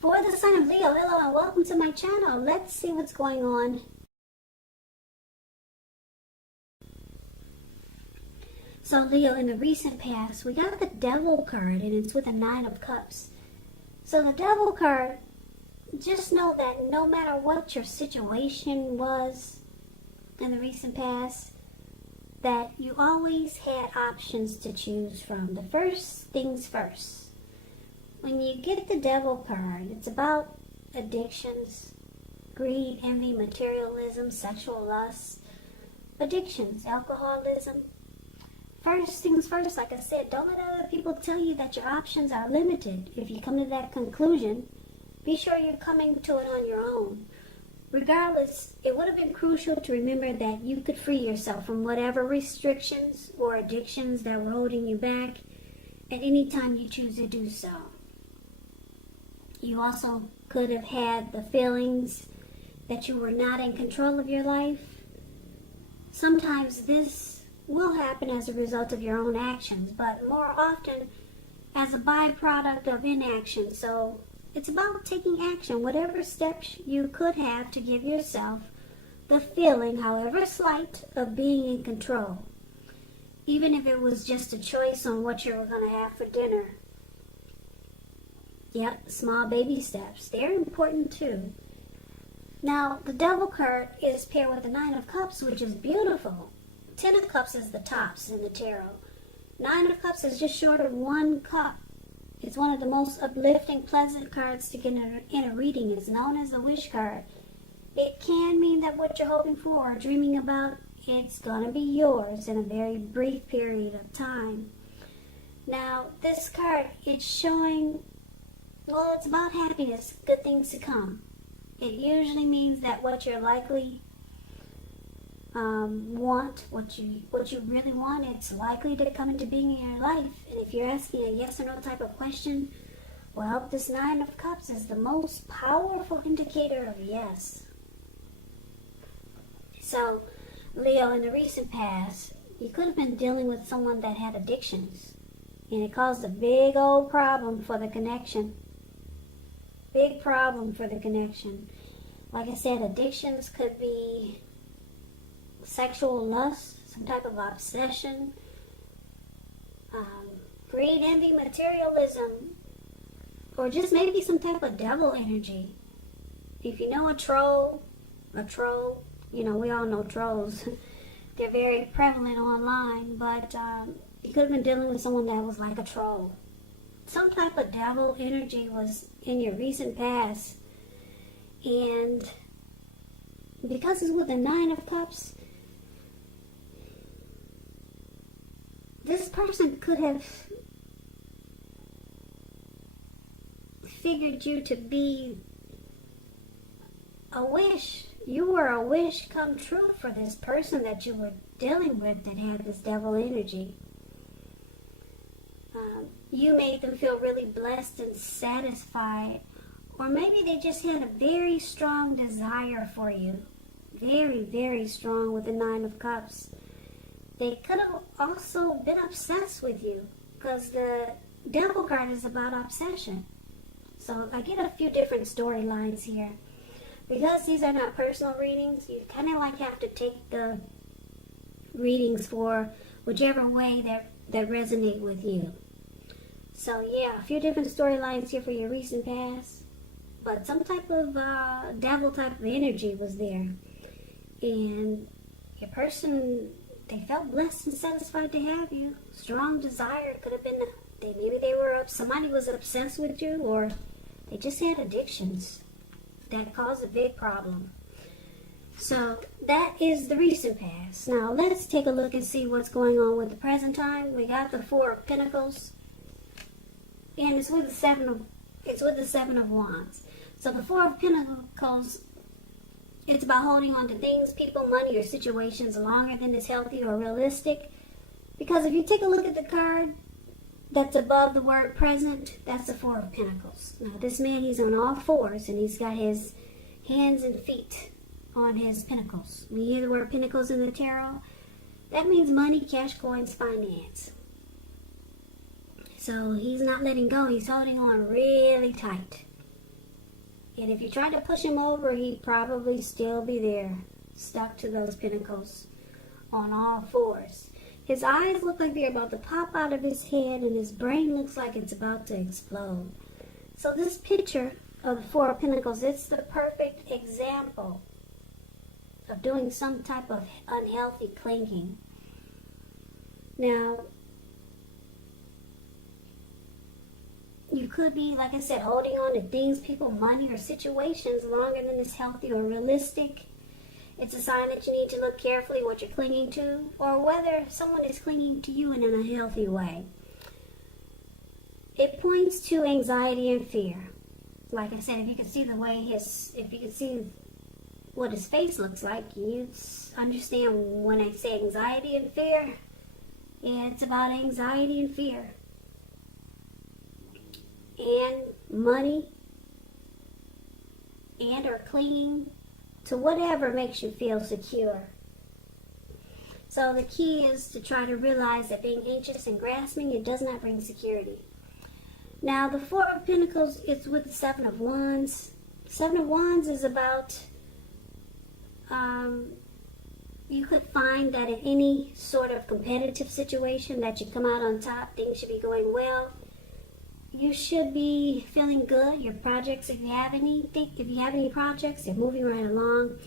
For the sign of Leo, hello and welcome to my channel. Let's see what's going on. So Leo, in the recent past, we got the Devil card and it's with a 9 of Cups. So the Devil card, just know that no matter what your situation was in the recent past, that you always had options to choose from. The first things first. When you get the Devil card, it's about addictions, greed, envy, materialism, sexual lust, addictions, alcoholism. First things first, like I said, don't let other people tell you that your options are limited. If you come to that conclusion, be sure you're coming to it on your own. Regardless, it would have been crucial to remember that you could free yourself from whatever restrictions or addictions that were holding you back at any time you choose to do so. You also could have had the feelings that you were not in control of your life. Sometimes this will happen as a result of your own actions, but more often as a byproduct of inaction. So it's about taking action, whatever steps you could have to give yourself the feeling, however slight, of being in control. Even if it was just a choice on what you were going to have for dinner. Yep, small baby steps. They're important too. Now, the Devil card is paired with the 9 of Cups, which is beautiful. 10 of Cups is the tops in the tarot. 9 of Cups is just short of 1 cup. It's one of the most uplifting, pleasant cards to get in a reading. It's known as the wish card. It can mean that what you're hoping for or dreaming about, it's going to be yours in a very brief period of time. Now, this card, it's showing, well, it's about happiness, good things to come. It usually means that what you're likely want, what you really want, it's likely to come into being in your life. And if you're asking a yes or no type of question, well, this 9 of Cups is the most powerful indicator of yes. So, Leo, in the recent past, you could have been dealing with someone that had addictions, and it caused a big old problem for the connection. Big problem for the connection. Like I said, addictions could be sexual lust, some type of obsession, greed, envy, materialism, or just maybe some type of devil energy. If you know a troll, you know, we all know trolls. They're very prevalent online, but you could have been dealing with someone that was like a troll. Some type of devil energy was in your recent past, and because it's with the 9 of Cups, this person could have figured you to be a wish. You were a wish come true for this person that you were dealing with that had this devil energy. You made them feel really blessed and satisfied, or maybe they just had a very strong desire for you. Very, very strong with the 9 of Cups. They could have also been obsessed with you, because the Devil card is about obsession. So I get a few different storylines here. Because these are not personal readings, you kind of like have to take the readings for whichever way that resonate with you. So yeah, a few different storylines here for your recent past, but some type of devil type of energy was there. And your person, they felt blessed and satisfied to have you. Strong desire. Could have been, somebody was obsessed with you, or they just had addictions that caused a big problem. So that is the recent past. Now let's take a look and see what's going on with the present time. We got the 4 of Pentacles, and it's with the 7 of Wands. So the 4 of Pentacles, it's about holding on to things, people, money, or situations longer than is healthy or realistic. Because if you take a look at the card that's above the word present, that's the 4 of Pentacles. Now this man, he's on all fours, and he's got his hands and feet on his pentacles. We hear the word pentacles in the tarot. That means money, cash, coins, finance. So he's not letting go. He's holding on really tight. And if you try to push him over, he'd probably still be there, stuck to those pinnacles on all fours. His eyes look like they're about to pop out of his head, and his brain looks like it's about to explode. So this picture of the Four of Pentacles, it's the perfect example of doing some type of unhealthy clinging. Now, you could be, like I said, holding on to things, people, money, or situations longer than is healthy or realistic. It's a sign that you need to look carefully what you're clinging to, or whether someone is clinging to you in an unhealthy way. It points to anxiety and fear. Like I said, if you can see if you can see what his face looks like, you understand when I say anxiety and fear, it's about anxiety and fear. And money, and or clinging to whatever makes you feel secure. So the key is to try to realize that being anxious and grasping, it does not bring security. Now, the Four of Pentacles is with the Seven of Wands. Seven of Wands is about, you could find that in any sort of competitive situation that you come out on top, things should be going well. You should be feeling good. Your projects, if you have any projects, they're moving right along.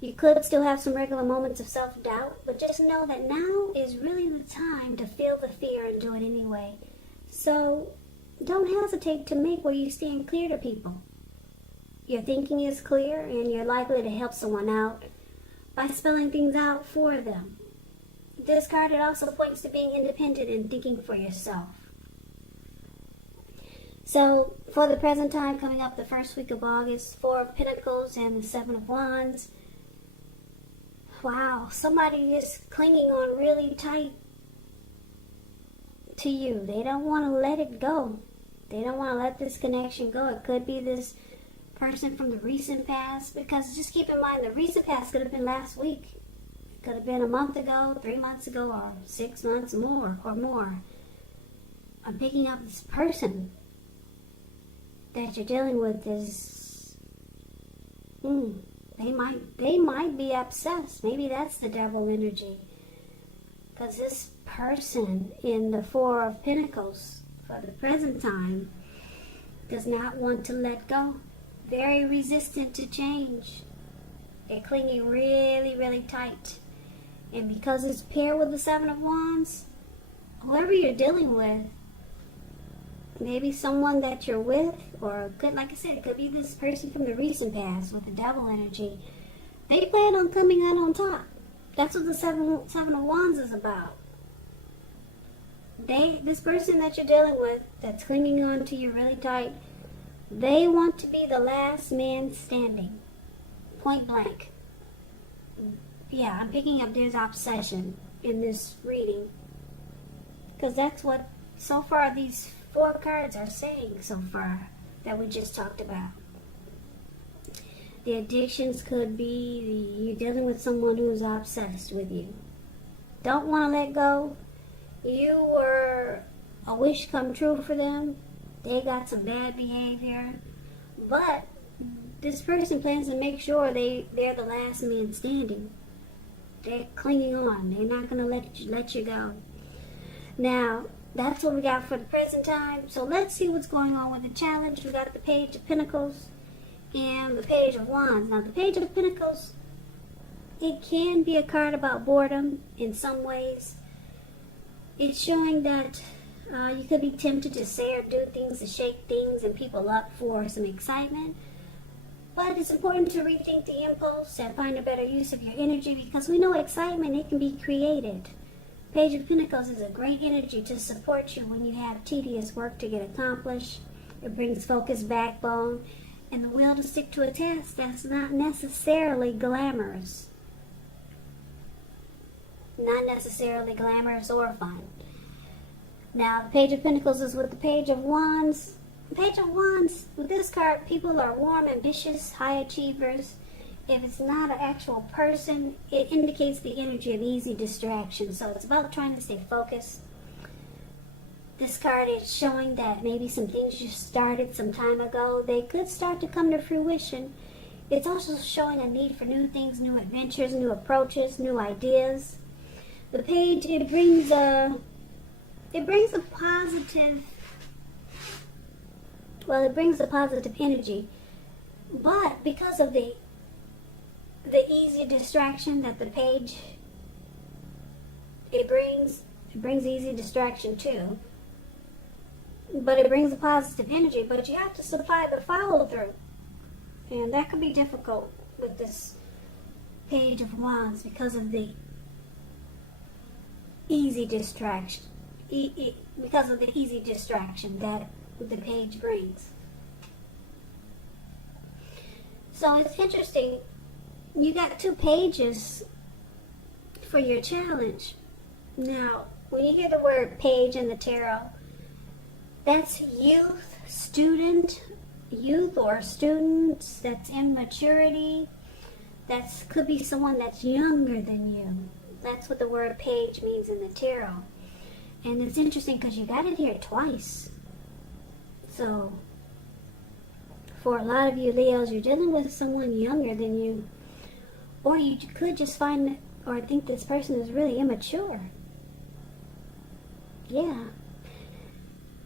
You could still have some regular moments of self-doubt, but just know that now is really the time to feel the fear and do it anyway. So don't hesitate to make where you stand clear to people. Your thinking is clear, and you're likely to help someone out by spelling things out for them. This card, it also points to being independent and thinking for yourself. So, for the present time, coming up the first week of August, Four of Pentacles and the Seven of Wands. Wow, somebody is clinging on really tight to you. They don't want to let it go. They don't want to let this connection go. It could be this person from the recent past, because just keep in mind the recent past could have been last week. It could have been a month ago, 3 months ago, or 6 months more. I'm picking up this person that you're dealing with is, they might be obsessed. Maybe that's the devil energy. Because this person in the Four of Pentacles, for the present time, does not want to let go. Very resistant to change. They're clinging really, really tight. And because it's paired with the Seven of Wands, whoever you're dealing with, maybe someone that you're with, or could, like I said, it could be this person from the recent past with the devil energy. They plan on coming out on top. That's what the Seven of Wands is about. This person that you're dealing with, that's clinging on to you really tight, they want to be the last man standing. Point blank. Yeah, I'm picking up there's obsession in this reading. Because that's what, so far, these 4 cards are saying so far that we just talked about. The addictions could be you're dealing with someone who's obsessed with you. Don't want to let go. You were a wish come true for them. They got some bad behavior. But this person plans to make sure they're the last man standing. They're clinging on. They're not going to let you go. Now, that's what we got for the present time. So let's see what's going on with the challenge. We got the Page of Pentacles and the Page of Wands. Now, the Page of Pentacles, it can be a card about boredom in some ways. It's showing that you could be tempted to say or do things to shake things and people up for some excitement. But it's important to rethink the impulse and find a better use of your energy, because we know excitement, it can be created. Page of Pentacles is a great energy to support you when you have tedious work to get accomplished. It brings focus, backbone, and the will to stick to a task that's not necessarily glamorous. Not necessarily glamorous or fun. Now, the Page of Pentacles is with the Page of Wands. The Page of Wands, with this card, people are warm, ambitious, high achievers. If it's not an actual person, it indicates the energy of easy distraction. So it's about trying to stay focused. This card is showing that maybe some things you started some time ago, they could start to come to fruition. It's also showing a need for new things, new adventures, new approaches, new ideas. The page, it brings a positive, it brings a positive energy. But because of the easy distraction that the page, it brings easy distraction too. But it brings a positive energy, but you have to supply the follow through. And that could be difficult with this Page of Wands because of the easy distraction. Because of the easy distraction that the page brings. So it's interesting. You got 2 pages for your challenge. Now, when you hear the word page in the tarot, that's youth, youth or students, that's immaturity. That could be someone that's younger than you. That's what the word page means in the tarot. And it's interesting because you got it here twice. So, for a lot of you Leos, you're dealing with someone younger than you. Or you could just find or think this person is really immature. Yeah.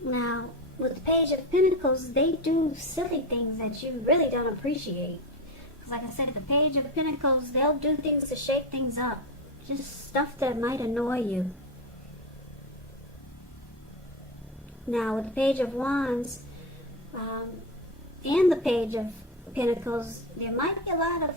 Now, with the Page of Pentacles, they do silly things that you really don't appreciate. Because like I said, the Page of Pentacles, they'll do things to shake things up. Just stuff that might annoy you. Now, with the Page of Wands and the Page of Pentacles, there might be a lot of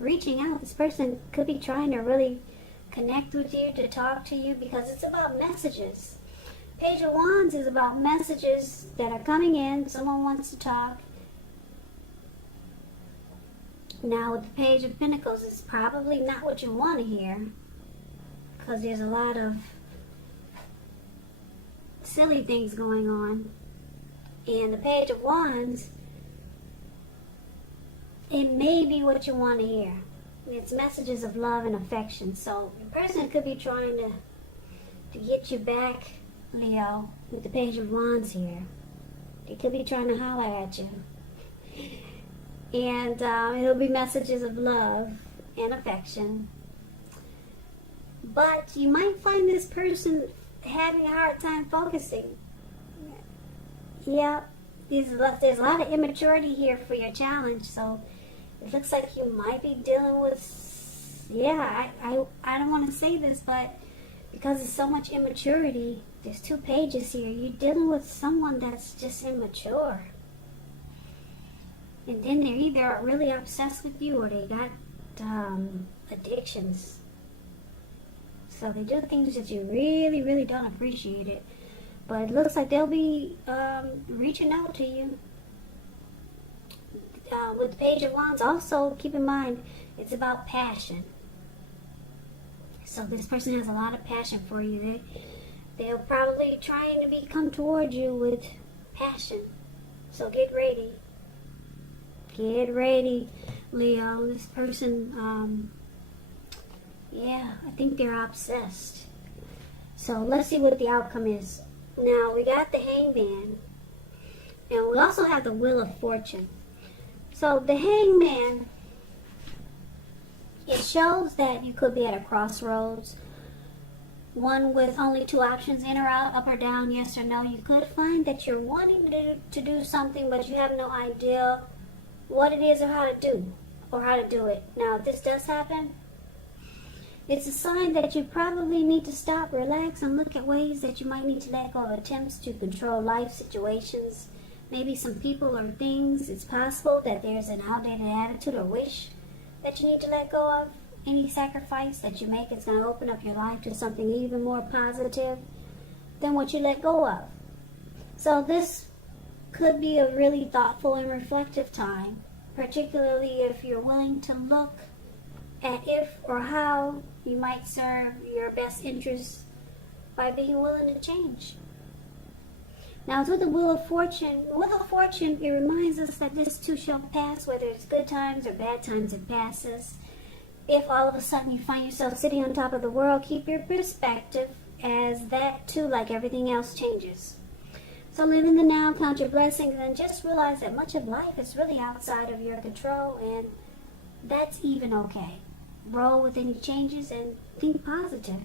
reaching out. This person could be trying to really connect with you, to talk to you, because it's about messages. Page of Wands is about messages that are coming in. Someone wants to talk. Now, with the Page of Pentacles, it's probably not what you want to hear, because there's a lot of silly things going on. And the Page of Wands, it may be what you want to hear. It's messages of love and affection. So the person could be trying to get you back, Leo, with the Page of Wands here. They could be trying to holler at you. And it'll be messages of love and affection. But you might find this person having a hard time focusing. Yeah, there's a lot of immaturity here for your challenge. So it looks like you might be dealing with, I don't want to say this, but because there's so much immaturity, there's 2 pages here. You're dealing with someone that's just immature. And then they're either really obsessed with you or they got addictions. So they do things that you really, really don't appreciate it. But it looks like they'll be reaching out to you. With the Page of Wands, also keep in mind, it's about passion. So this person has a lot of passion for you. They're probably trying to come toward you with passion. So get ready. Get ready, Leo. This person, I think they're obsessed. So let's see what the outcome is. Now, we got the Hangman. And we also have the Wheel of Fortune. So the Hangman, it shows that you could be at a crossroads. One with only 2 options, in or out, up or down, yes or no. You could find that you're wanting to do something, but you have no idea what it is or how to do it. Now, if this does happen, it's a sign that you probably need to stop, relax, and look at ways that you might need to let go of attempts to control life situations, maybe some people or things. It's possible that there's an outdated attitude or wish that you need to let go of. Any sacrifice that you make is going to open up your life to something even more positive than what you let go of. So this could be a really thoughtful and reflective time, particularly if you're willing to look at if or how you might serve your best interests by being willing to change. Now, with the Wheel of Fortune, it reminds us that this too shall pass, whether it's good times or bad times, it passes. If all of a sudden you find yourself sitting on top of the world, keep your perspective. as that too, like everything else, changes. So live in the now, count your blessings, and just realize that much of life is really outside of your control, and that's even okay. Roll with any changes and think positive.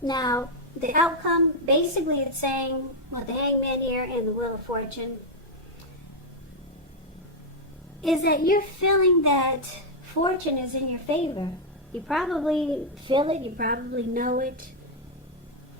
Now, the outcome, basically it's saying, with the Hangman here and the Wheel of Fortune, is that you're feeling that fortune is in your favor. You probably feel it, you probably know it.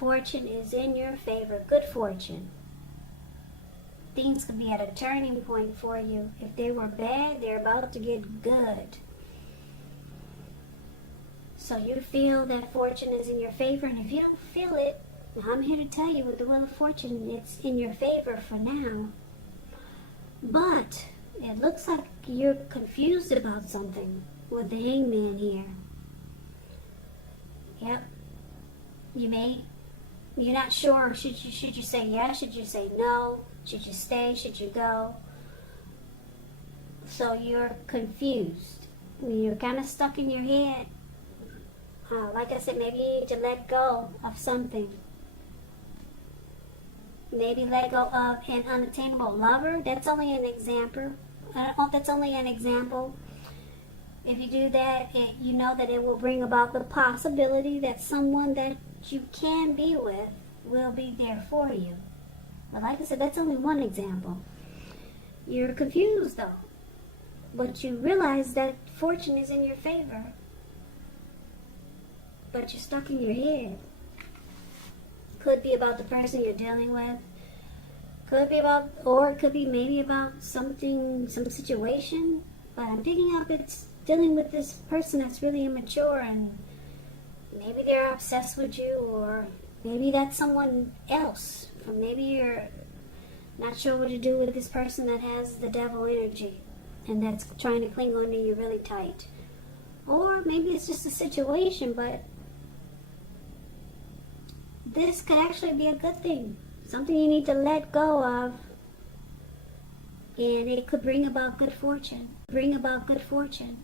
Fortune is in your favor, good fortune. Things could be at a turning point for you. If they were bad, they're about to get good. So you feel that fortune is in your favor, and if you don't feel it, I'm here to tell you with the Wheel of Fortune, it's in your favor for now. But it looks like you're confused about something with the Hangman here. Yep. You're not sure. Should you say yes? Should you say no? Should you stay? Should you go? So you're confused. You're kind of stuck in your head. Like I said, maybe you need to let go of something. Maybe let go of an unattainable lover. That's only an example. That's only an example. If you do that, you know that it will bring about the possibility that someone that you can be with will be there for you. But like I said, that's only one example. You're confused though, but you realize that fortune is in your favor, but you're stuck in your head. Could be about the person you're dealing with, could be about, or it could be maybe about something, some situation, but I'm picking up it's dealing with this person that's really immature, and maybe they're obsessed with you, or maybe that's someone else. Or maybe you're not sure what to do with this person that has the devil energy and that's trying to cling on to you really tight. Or maybe it's just a situation, but this could actually be a good thing. Something you need to let go of, and it could bring about good fortune. Bring about good fortune.